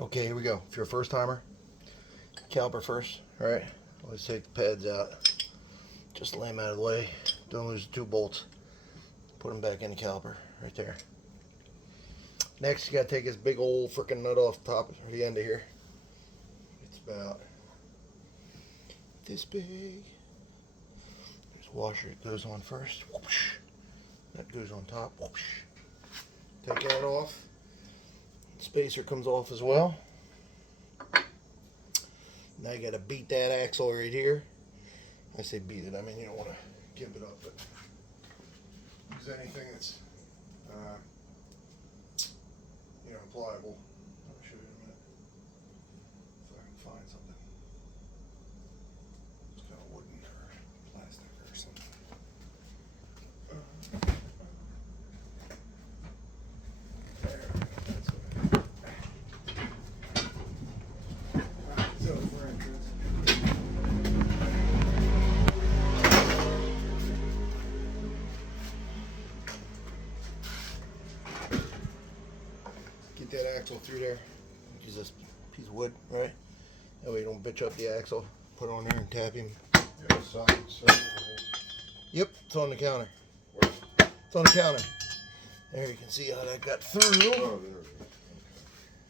Okay, here we go. If you're a first timer, caliper first. All right. Always take the pads out. Just lay them out of the way. Don't lose the 2 bolts. Put them back in the caliper right there. Next, you gotta take this big old freaking nut off the top or the end of here. It's about this big. There's a washer that goes on first. Whoosh. That goes on top. Whoosh. Take that off. Spacer comes off as well. Now you gotta beat that axle right here. I say beat it, I mean you don't want to give it up, but use anything that's pliable. I'll show you in a minute if I can find something. It's kind of wooden or plastic or something. There, that's what so for entrance. Get that axle through there. Use this piece of wood, right? That way you don't bitch up the axle. Put it on there and tap him. Yep, it's on the counter. It's on the counter. There you can see how that got through. Oh,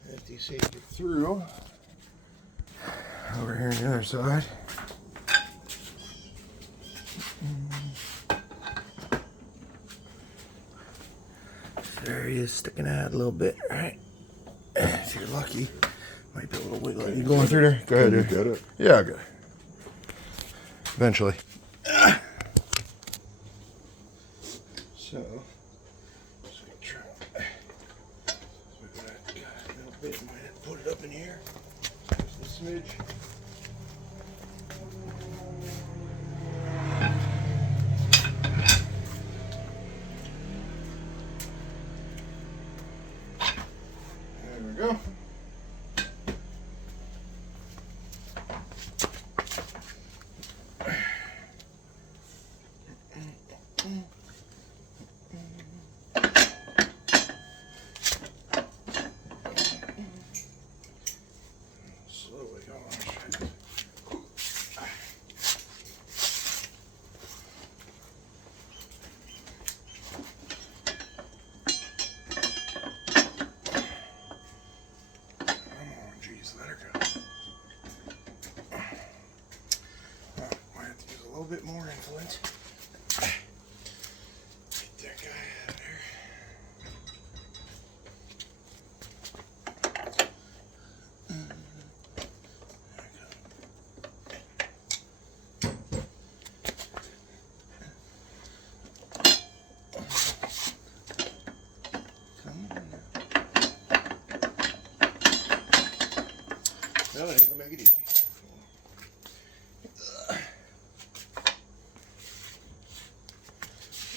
there. After you see it get through. Over here on the other side. There he is, sticking out a little bit, right? If you're lucky, might be a little wiggle. You going through there? Go ahead, You dude. get it? Yeah, I got it. Eventually. So, just gonna try. We're gonna a little bit. Might have to put it up in here. Just a smidge. There we go. Slowly go on. Jeez, let her go. Might have to use a little bit more influence. Get that guy out of there. No, it ain't gonna make it easy.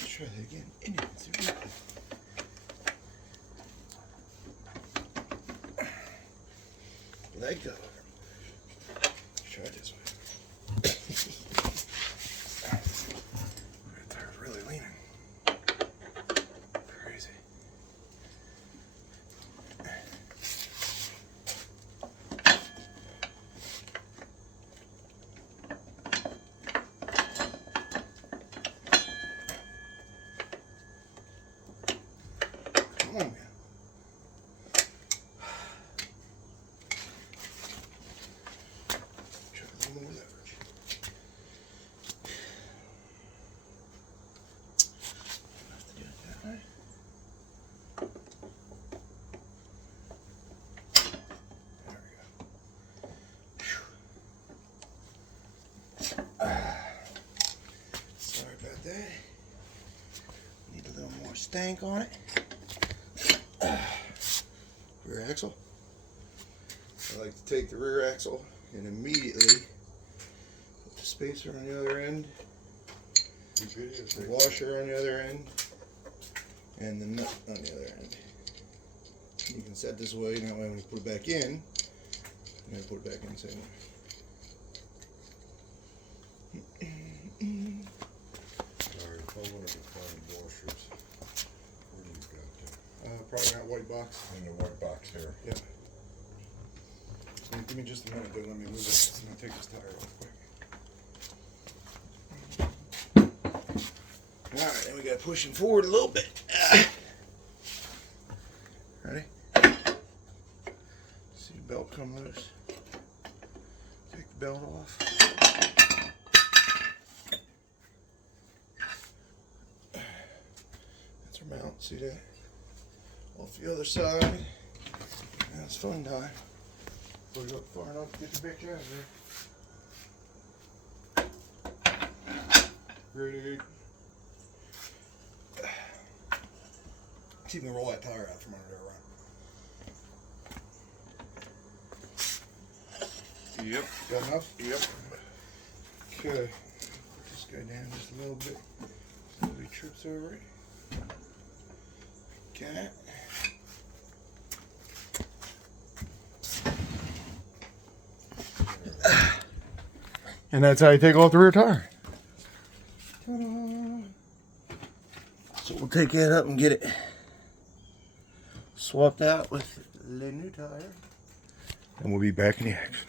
Let's try that again. Leg go. Let's try it this way. That tire's really leaning. Crazy. Come on, man. Try a little more leverage. Have to do it that way. There we go. Sorry about that. Need a little more stank on it. Rear axle. I like to take the rear axle and immediately put the spacer on the other end, the washer on the other end, and the nut on the other end. You can set this away, that way when you put it back in, I'm going to put it back in the same way. Sorry, if I wanted to find washers, where do you got them? Probably that white box. In the white box here. Yeah. Give me just a minute there. Let me move it. I'm gonna take this tire off quick. All right, then we got to push him forward a little bit. Ready? See the belt come loose. Take the belt off. That's our mount. See that? Off the other side. Now it's fun time. Put it up far enough to get the bitch out of there. Ready? See if we can roll that tire out from under there, right? Yep. Got enough? Yep. Okay. Put this guy down just a little bit so he trips over it. Okay. And that's how you take off the rear tire. Ta-da. So we'll take that up and get it swapped out with the new tire. And we'll be back in the action.